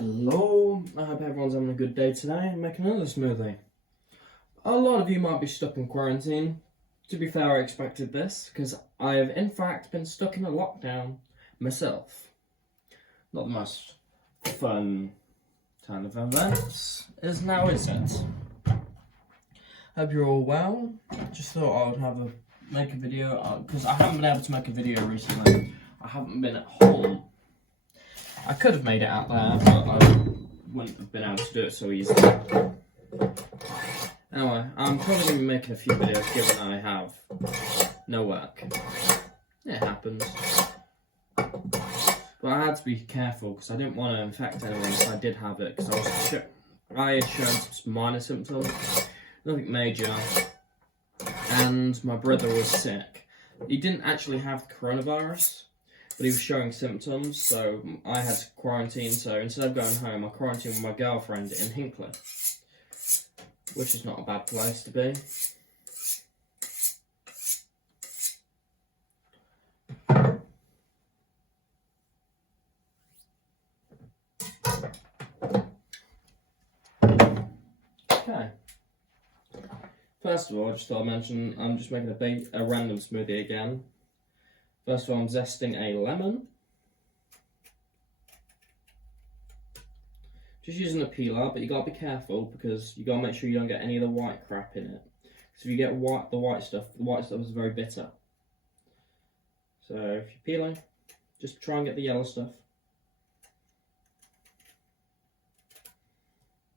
Hello, I hope everyone's having a good day today and making another smoothie. A lot of you might be stuck in quarantine. To be fair, I expected this because I have in fact been stuck in a lockdown myself. Not the most fun kind of events, is it? Hope you're all well. Just thought I would make a video because I haven't been able to make a video recently. I haven't been at home. I could have made it out there, but I wouldn't have been able to do it so easily. Anyway, I'm probably going to be making a few videos given I have no work. It happens. But I had to be careful because I didn't want to infect anyone if I did have it, because I had shown some minor symptoms, nothing major, and my brother was sick. He didn't actually have the coronavirus, but he was showing symptoms, so I had to quarantine. So instead of going home, I quarantined with my girlfriend in Hinckley, which is not a bad place to be. Okay. First of all, I just thought I'd mention I'm just making a random smoothie again. First of all, I'm zesting a lemon. Just using a peeler, but you gotta be careful because you gotta make sure you don't get any of the white crap in it. Because if you get the white stuff is very bitter. So if you're peeling, just try and get the yellow stuff.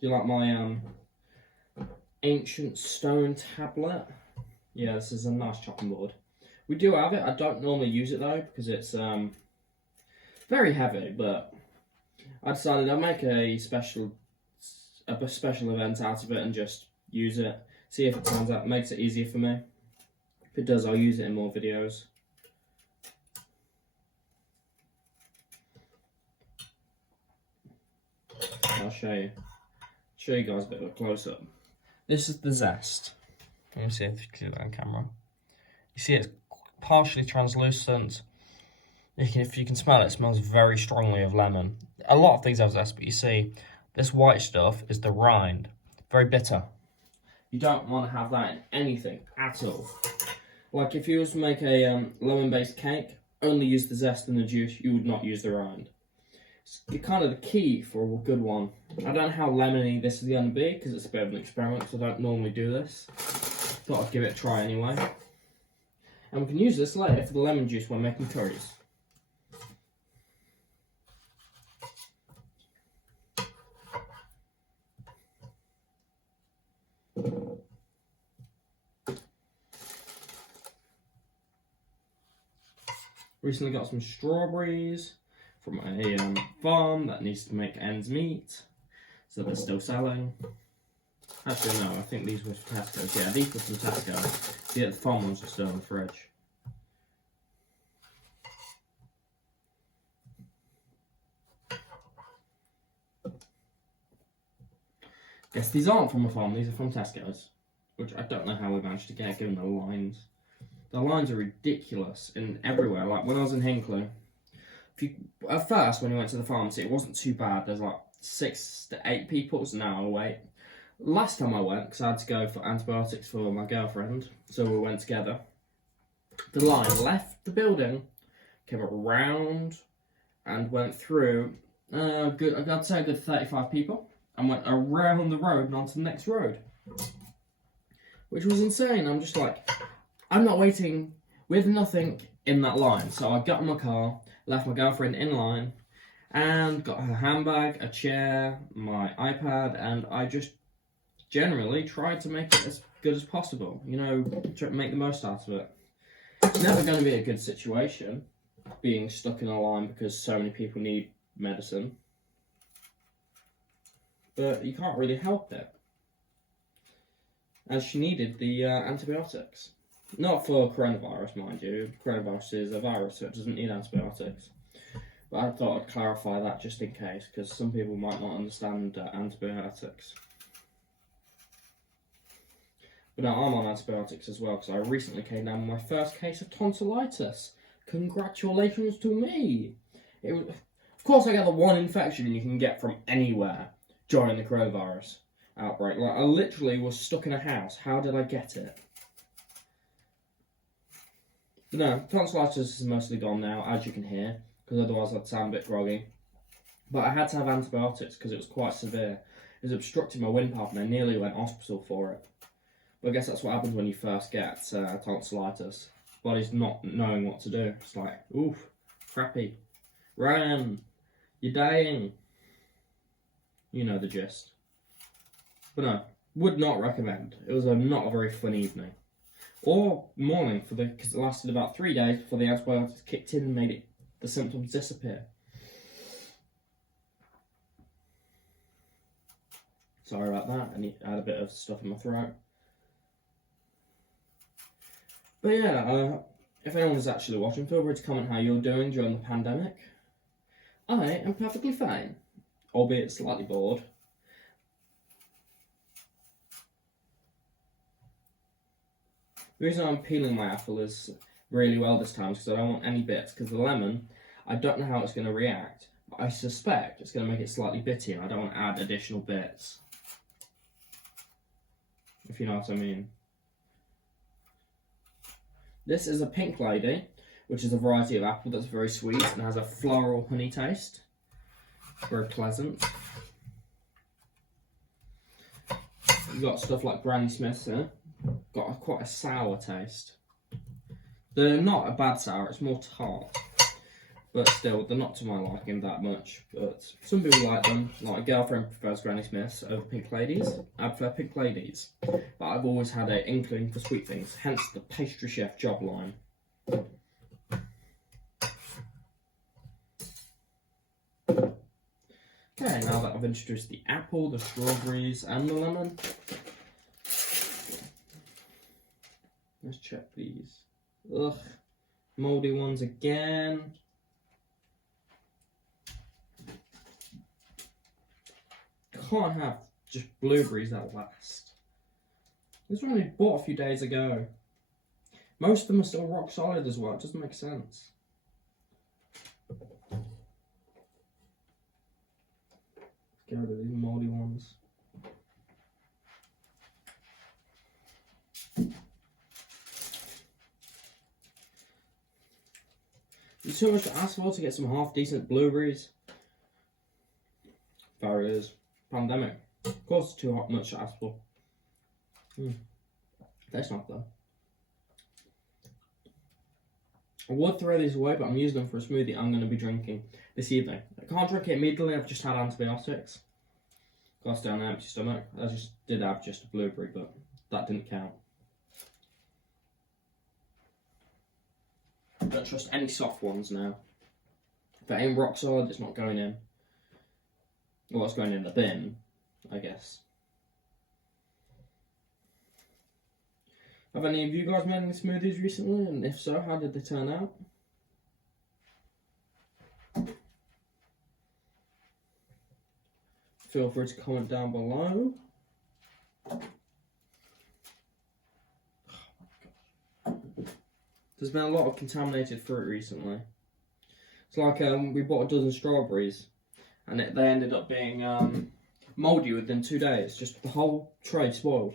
Do you like my ancient stone tablet? Yeah, this is a nice chopping board. We do have it. I don't normally use it though because it's very heavy, but I decided I'd make a special event out of it and just use it. See if it turns out makes it easier for me. If it does, I'll use it in more videos. I'll show you guys a bit of a close up. This is the zest. Let me see if you can see that on camera. You see it's partially translucent. If you can smell it, it smells very strongly of lemon. A lot of things have zest, but you see, this white stuff is the rind. Very bitter. You don't want to have that in anything at all. Like if you was to make a lemon-based cake, only use the zest and the juice, you would not use the rind. It's kind of the key for a good one. I don't know how lemony this is going to be, because it's a bit of an experiment, because I don't normally do this. Thought I'd give it a try anyway. And we can use this later for the lemon juice when making curries. Recently got some strawberries from a farm that needs to make ends meet, so they're still selling. Actually no, I think these were from Tesco's. Yeah, these were from Tesco. Yeah, the farm ones are still in the fridge. Guess these aren't from a farm, these are from Tesco's, which I don't know how we managed to get given the lines. The lines are ridiculous in everywhere. Like when I was in Hinckley, at first when we went to the pharmacy, it wasn't too bad. There's like 6 to 8 people. It's an hour wait. Last time I went, because I had to go for antibiotics for my girlfriend, so we went together. The line left the building, came around, and went through. I'd say a good 35 people, and went around the road and onto the next road, which was insane. I'm just like, I'm not waiting with nothing in that line. So I got in my car, left my girlfriend in line, and got her handbag, a chair, my iPad, and I just generally tried to make it as good as possible. You know, try to make the most out of it. It's never going to be a good situation, being stuck in a line because so many people need medicine. But you can't really help it, as she needed the antibiotics. Not for coronavirus, mind you. Coronavirus is a virus, so it doesn't need antibiotics. But I thought I'd clarify that just in case, because some people might not understand antibiotics. But now I'm on antibiotics as well, because I recently came down with my first case of tonsillitis. Congratulations to me! Of course, I get the one infection you can get from anywhere during the coronavirus outbreak. Like, I literally was stuck in a house. How did I get it? But no, tonsillitis is mostly gone now, as you can hear, because otherwise I'd sound a bit groggy. But I had to have antibiotics because it was quite severe. It was obstructing my windpipe and I nearly went hospital for it. But I guess that's what happens when you first get tonsillitis. Body's not knowing what to do. It's like, oof, crappy. Ryan, you're dying. You know the gist. But no, would not recommend. It was not a very fun evening. Or morning, because it lasted about 3 days before the antibiotics kicked in and made the symptoms disappear. Sorry about that, I had a bit of stuff in my throat. But yeah, if anyone's actually watching, feel free to comment how you're doing during the pandemic. I am perfectly fine, albeit slightly bored. The reason I'm peeling my apple is really well this time is because I don't want any bits, because the lemon, I don't know how it's going to react, but I suspect it's going to make it slightly bitty and I don't want to add additional bits. If you know what I mean. This is a pink lady, which is a variety of apple that's very sweet and has a floral honey taste. Very pleasant. You've got stuff like Granny Smith's here. Got quite a sour taste. They're not a bad sour, it's more tart. But still, they're not to my liking that much. But some people like them. Like, a girlfriend prefers Granny Smith's over Pink Ladies. I prefer Pink Ladies. But I've always had an inkling for sweet things, hence the pastry chef job line. Okay, now that I've introduced the apple, the strawberries, and the lemon, let's check these. Ugh, mouldy ones again. Can't have just blueberries that last. This one I bought a few days ago. Most of them are still rock solid as well. It doesn't make sense. Get rid of these mouldy ones. It's too much to ask for to get some half decent blueberries. There it is. Pandemic. Of course, it's too much to ask for. That's not though. I would throw these away, but I'm using them for a smoothie I'm going to be drinking this evening. I can't drink it immediately, I've just had antibiotics. Got to stay on an empty stomach. I just did have just a blueberry, but that didn't count. Don't trust any soft ones now. If it ain't rock solid, it's not going in. Well, it's going in the bin, I guess. Have any of you guys made any smoothies recently? And if so, how did they turn out? Feel free to comment down below. There's been a lot of contaminated fruit recently. It's like we bought a dozen strawberries and they ended up being mouldy within 2 days. Just the whole tray spoiled.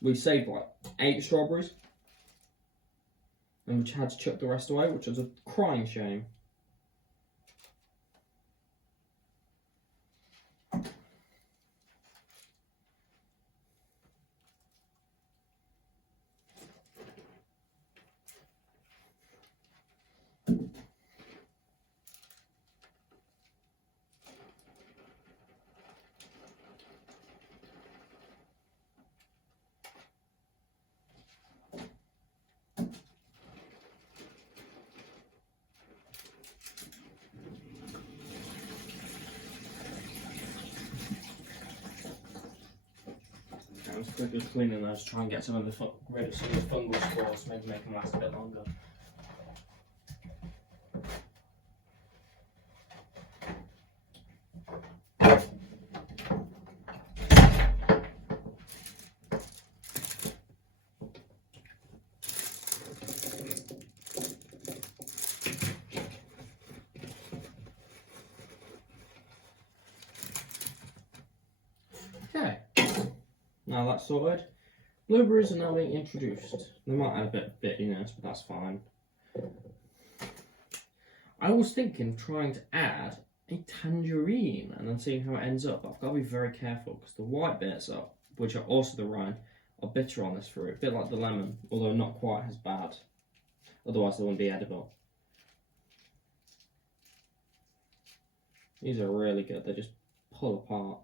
We saved like 8 strawberries and we had to chuck the rest away, which was a crying shame. I was quickly cleaning those to try and get some of the rid of some of the fungal spores, maybe make them last a bit longer. Now that's sorted. Blueberries are now being introduced. They might add a bit of bitterness, but that's fine. I was thinking of trying to add a tangerine and then seeing how it ends up. I've got to be very careful because the white bits, which are also the rind, are bitter on this fruit. A bit like the lemon, although not quite as bad. Otherwise they wouldn't be edible. These are really good. They just pull apart.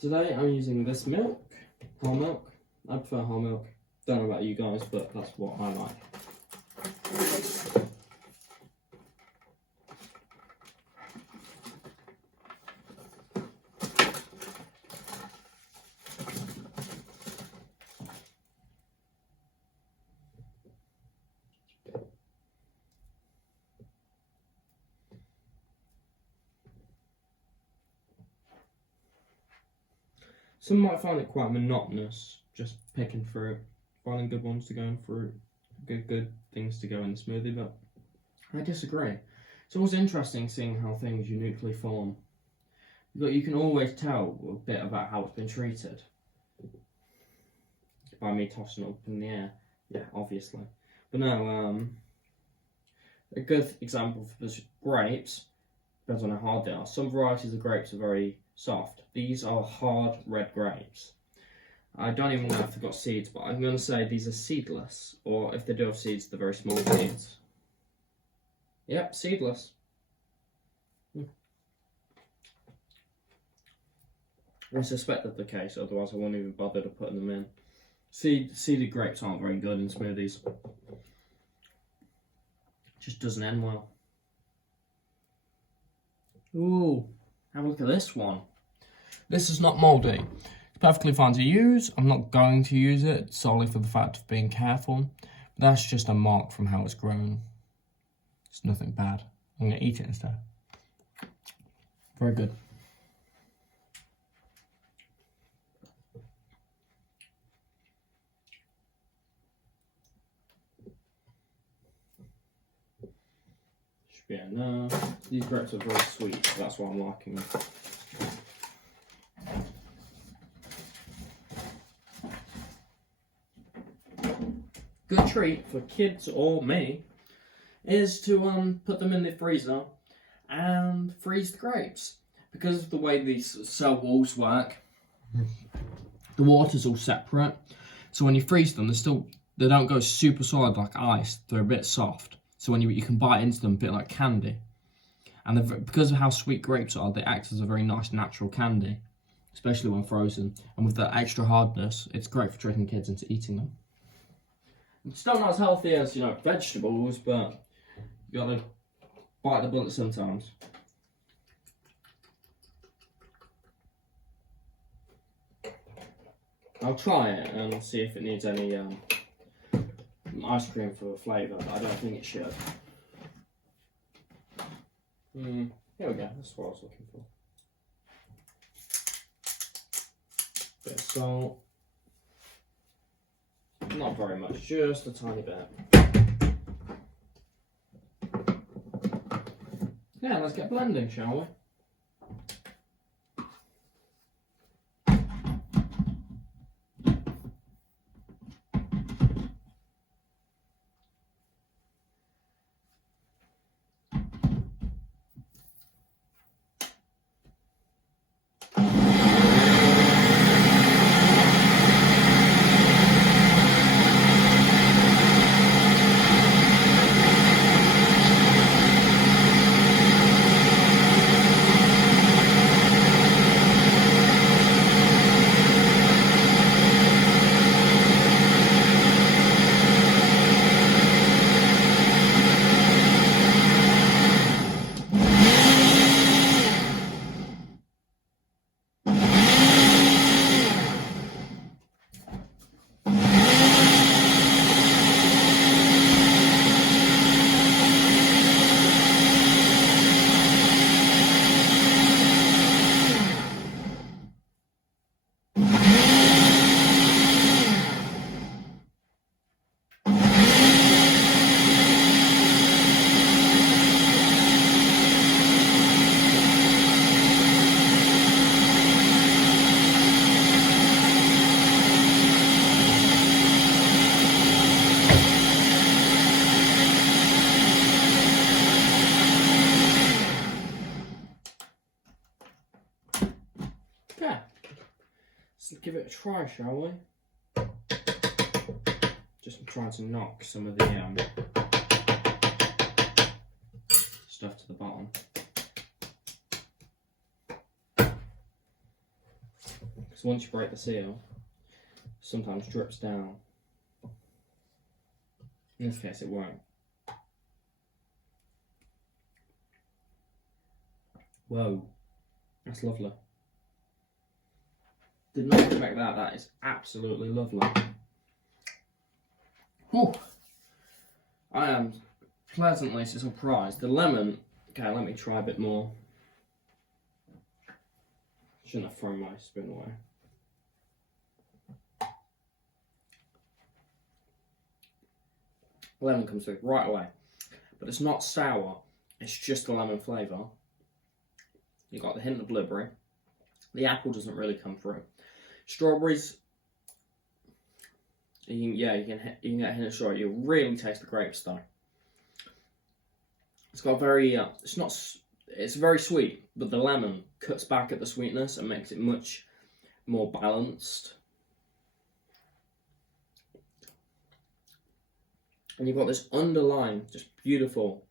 Today I'm using this milk, whole milk. I prefer whole milk. Don't know about you guys, but that's what I like. Some might find it quite monotonous, just picking fruit, finding good ones to go in fruit, good things to go in the smoothie, but I disagree. It's always interesting seeing how things uniquely form. But you can always tell a bit about how it's been treated. By me tossing it up in the air. Yeah, obviously. But no, a good example for grapes, depends on how hard they are. Some varieties of grapes are very soft. These are hard red grapes. I don't even know if they've got seeds, but I'm going to say these are seedless, or if they do have seeds, they're very small seeds. Yep, seedless. I suspect that's the case, otherwise I wouldn't even bother to putting them in. Seeded grapes aren't very good in smoothies. Just doesn't end well. Ooh, have a look at this one. This is not mouldy. It's perfectly fine to use. I'm not going to use it solely for the fact of being careful. But that's just a mark from how it's grown. It's nothing bad. I'm going to eat it instead. Very good. Should be enough. These grapes are very sweet, so that's why I'm liking them. Good treat for kids or me is to put them in the freezer and freeze the grapes. Because of the way these cell walls work, the water's all separate. So when you freeze them, they don't go super solid like ice. They're a bit soft. So when you can bite into them a bit like candy. And because of how sweet grapes are, they act as a very nice natural candy, especially when frozen. And with that extra hardness, it's great for tricking kids into eating them. It's still not as healthy as, vegetables, but you gotta bite the bullet sometimes. I'll try it and see if it needs any ice cream for flavour, but I don't think it should. Here we go, that's what I was looking for. Bit of salt. Not very much, just a tiny bit. Yeah, let's get blending, shall we? give it a try, shall we? Just trying to knock some of the stuff to the bottom. Because once you break the seal, sometimes drips down. In this case, it won't. Whoa, that's lovely. Did not expect that. That is absolutely lovely. Whew. I am pleasantly surprised. The lemon. Okay, let me try a bit more. Shouldn't have thrown my spoon away. Lemon comes through right away, but it's not sour. It's just the lemon flavour. You got the hint of blueberry. The apple doesn't really come through. Strawberries. You can get a hint of strawberry. You really taste the grapes though. It's got very. It's very sweet, but the lemon cuts back at the sweetness and makes it much more balanced. And you've got this underlying, just beautiful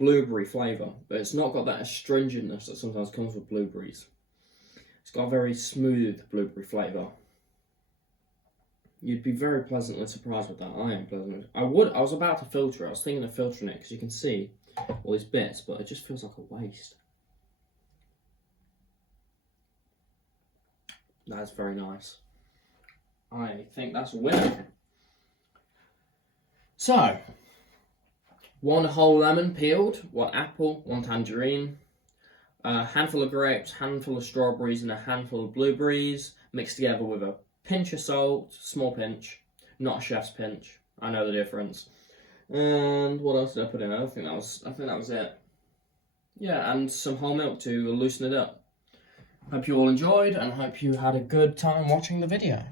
blueberry flavour, but it's not got that astringentness that sometimes comes with blueberries. It's got a very smooth blueberry flavour. You'd be very pleasantly surprised with that. I am pleasantly. I was about to filter it. I was thinking of filtering it because you can see all these bits, but it just feels like a waste. That's very nice. I think that's a winner. So, 1 whole lemon peeled, 1 apple, 1 tangerine, a handful of grapes, handful of strawberries, and a handful of blueberries, mixed together with a pinch of salt, small pinch, not a chef's pinch. I know the difference. And what else did I put in? I think that was it. Yeah, and some whole milk to loosen it up. Hope you all enjoyed, and hope you had a good time watching the video.